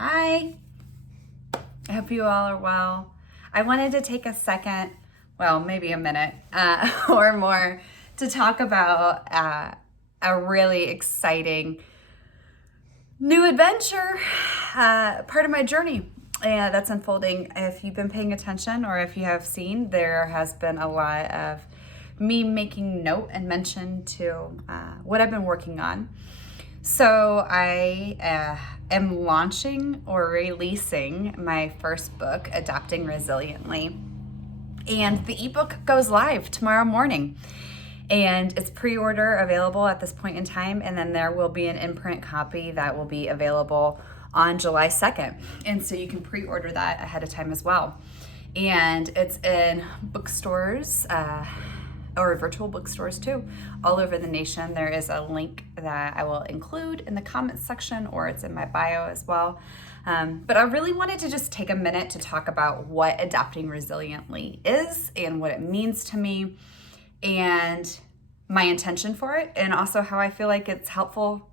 Hi, I hope you all are well. I wanted to take a second, well, maybe a minute or more, to talk about a really exciting new adventure, part of my journey that's unfolding. If you've been paying attention or if you have seen, there has been a lot of me making note and mention to what I've been working on. So I am launching or releasing my first book, Adapting Resiliently. And the ebook goes live tomorrow morning. And it's pre-order available at this point in time. And then there will be an imprint copy that will be available on July 2nd. And so you can pre-order that ahead of time as well. And it's in bookstores, or virtual bookstores too, all over the nation. There is a link that I will include in the comments section, or it's in my bio as well. But I really wanted to just take a minute to talk about what adapting resiliently is and what it means to me and my intention for it, and also how I feel like it's helpful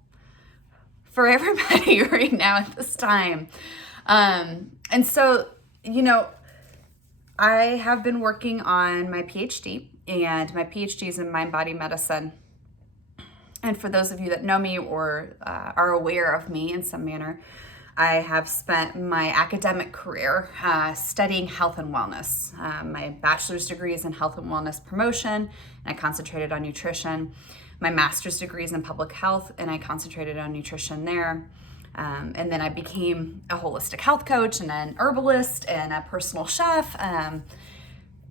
for everybody right now at this time. And so, I have been working on my PhD, and my PhD is in mind-body medicine. And for those of you that know me or are aware of me in some manner, I have spent my academic career studying health and wellness. My bachelor's degree is in health and wellness promotion, and I concentrated on nutrition. My master's degree is in public health, and I concentrated on nutrition there. And then I became a holistic health coach and an herbalist and a personal chef. And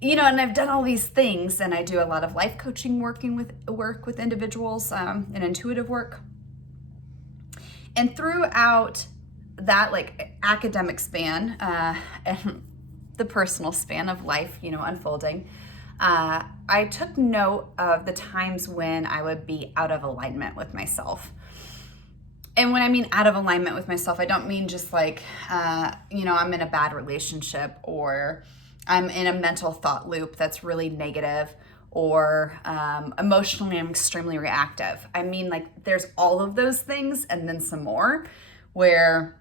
I've done all these things, and I do a lot of life coaching work with individuals and intuitive work. And throughout that academic span and the personal span of life, unfolding, I took note of the times when I would be out of alignment with myself. And when I mean out of alignment with myself, I don't mean just I'm in a bad relationship, or I'm in a mental thought loop that's really negative, or emotionally I'm extremely reactive. I mean, there's all of those things and then some more, where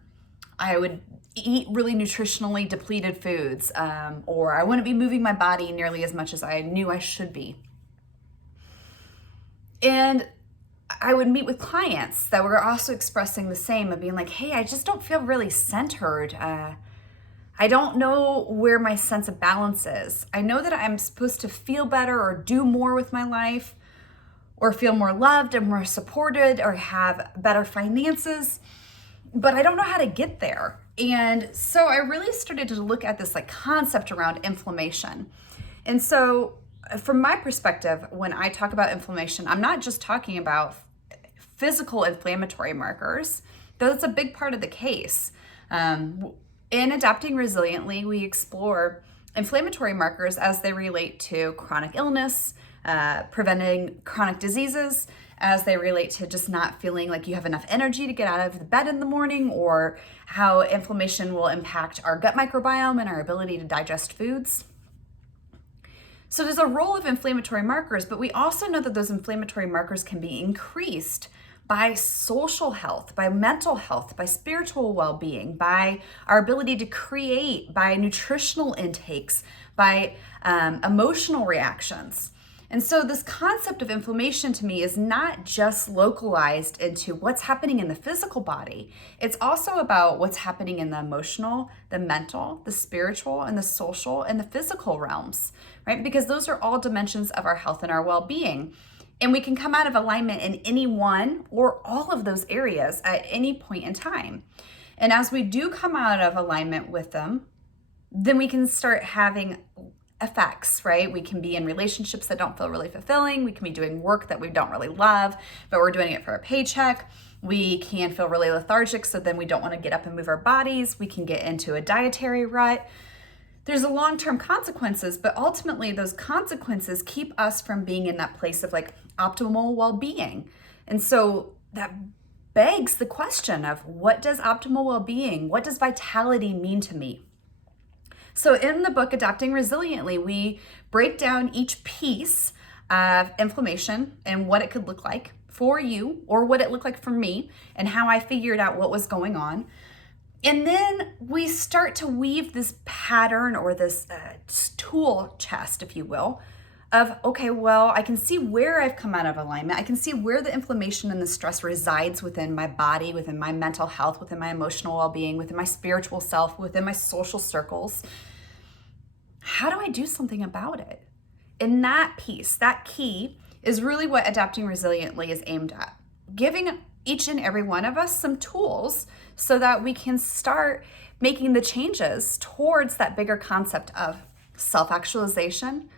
I would eat really nutritionally depleted foods, or I wouldn't be moving my body nearly as much as I knew I should be. And I would meet with clients that were also expressing the same, of being like, hey, I just don't feel really centered. I don't know where my sense of balance is. I know that I'm supposed to feel better or do more with my life, or feel more loved and more supported, or have better finances, but I don't know how to get there. And so I really started to look at this concept around inflammation. And so from my perspective, when I talk about inflammation, I'm not just talking about physical inflammatory markers, though that's a big part of the case. In Adapting Resiliently, we explore inflammatory markers as they relate to chronic illness, preventing chronic diseases, as they relate to just not feeling like you have enough energy to get out of the bed in the morning, or how inflammation will impact our gut microbiome and our ability to digest foods. So there's a role of inflammatory markers, but we also know that those inflammatory markers can be increased by social health, by mental health, by spiritual well-being, by our ability to create, by nutritional intakes, by emotional reactions. And so this concept of inflammation to me is not just localized into what's happening in the physical body. It's also about what's happening in the emotional, the mental, the spiritual, and the social, and the physical realms, right? Because those are all dimensions of our health and our well-being. And we can come out of alignment in any one or all of those areas at any point in time. And as we do come out of alignment with them, then we can start having effects, right? We can be in relationships that don't feel really fulfilling. We can be doing work that we don't really love, but we're doing it for a paycheck. We can feel really lethargic, so then we don't want to get up and move our bodies. We can get into a dietary rut. There's a long-term consequences, but ultimately those consequences keep us from being in that place of optimal well-being. And so that begs the question of, what does optimal well-being, what does vitality mean to me? So in the book, Adapting Resiliently, we break down each piece of inflammation and what it could look like for you, or what it looked like for me, and how I figured out what was going on. And then we start to weave this pattern or this tool chest, if you will, of, okay, well, I can see where I've come out of alignment. I can see where the inflammation and the stress resides within my body, within my mental health, within my emotional well-being, within my spiritual self, within my social circles. How do I do something about it? And that piece, that key, is really what Adapting Resiliently is aimed at. Giving each and every one of us some tools so that we can start making the changes towards that bigger concept of self-actualization,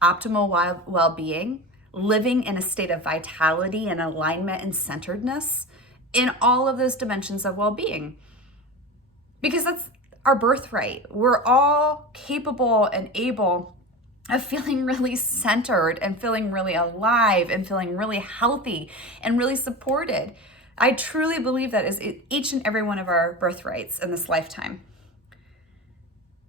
optimal well-being, living in a state of vitality and alignment and centeredness in all of those dimensions of well-being. Because that's our birthright. We're all capable and able of feeling really centered and feeling really alive and feeling really healthy and really supported. I truly believe that is each and every one of our birthrights in this lifetime.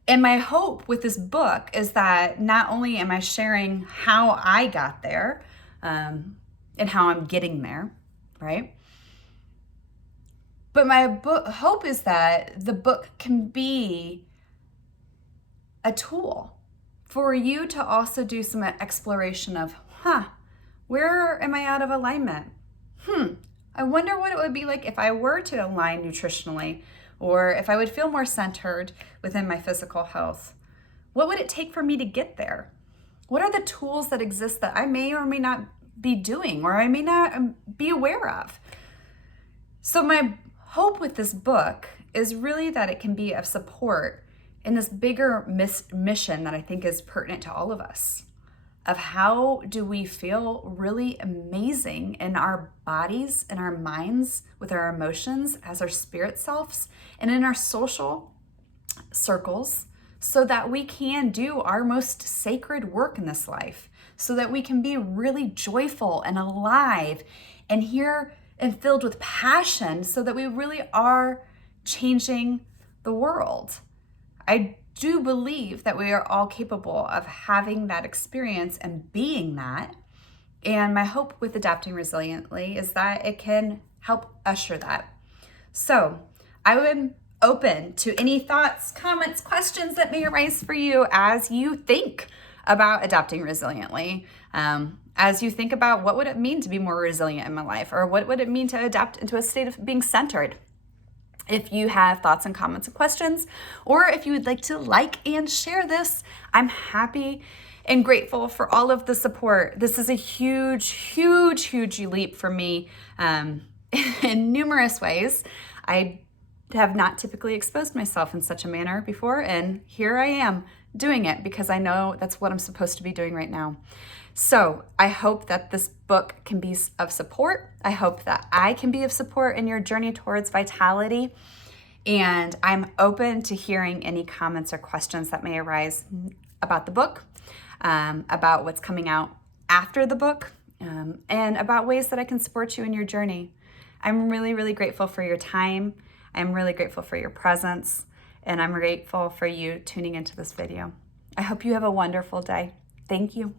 And my hope with this book is that not only am I sharing how I got there and how I'm getting there, right? But my hope is that the book can be a tool for you to also do some exploration of, where am I out of alignment? I wonder what it would be like if I were to align nutritionally, or if I would feel more centered within my physical health. What would it take for me to get there? What are the tools that exist that I may or may not be doing, or I may not be aware of? So my hope with this book is really that it can be of support in this bigger mission that I think is pertinent to all of us, of how do we feel really amazing in our bodies, in our minds, with our emotions, as our spirit selves, and in our social circles, so that we can do our most sacred work in this life, so that we can be really joyful and alive and here and filled with passion, so that we really are changing the world. I do believe that we are all capable of having that experience and being that. And my hope with Adapting Resiliently is that it can help usher that. So I am open to any thoughts, comments, questions that may arise for you as you think about adapting resiliently. As you think about what would it mean to be more resilient in my life, or what would it mean to adapt into a state of being centered. If you have thoughts and comments and questions, or if you would like to like and share this, I'm happy and grateful for all of the support. This is a huge, huge, huge leap for me in numerous ways. I have not typically exposed myself in such a manner before, and here I am doing it because I know that's what I'm supposed to be doing right now. So I hope that this book can be of support. I hope that I can be of support in your journey towards vitality. And I'm open to hearing any comments or questions that may arise about the book, about what's coming out after the book, and about ways that I can support you in your journey. I'm really, really grateful for your time. I'm really grateful for your presence, and I'm grateful for you tuning into this video. I hope you have a wonderful day. Thank you.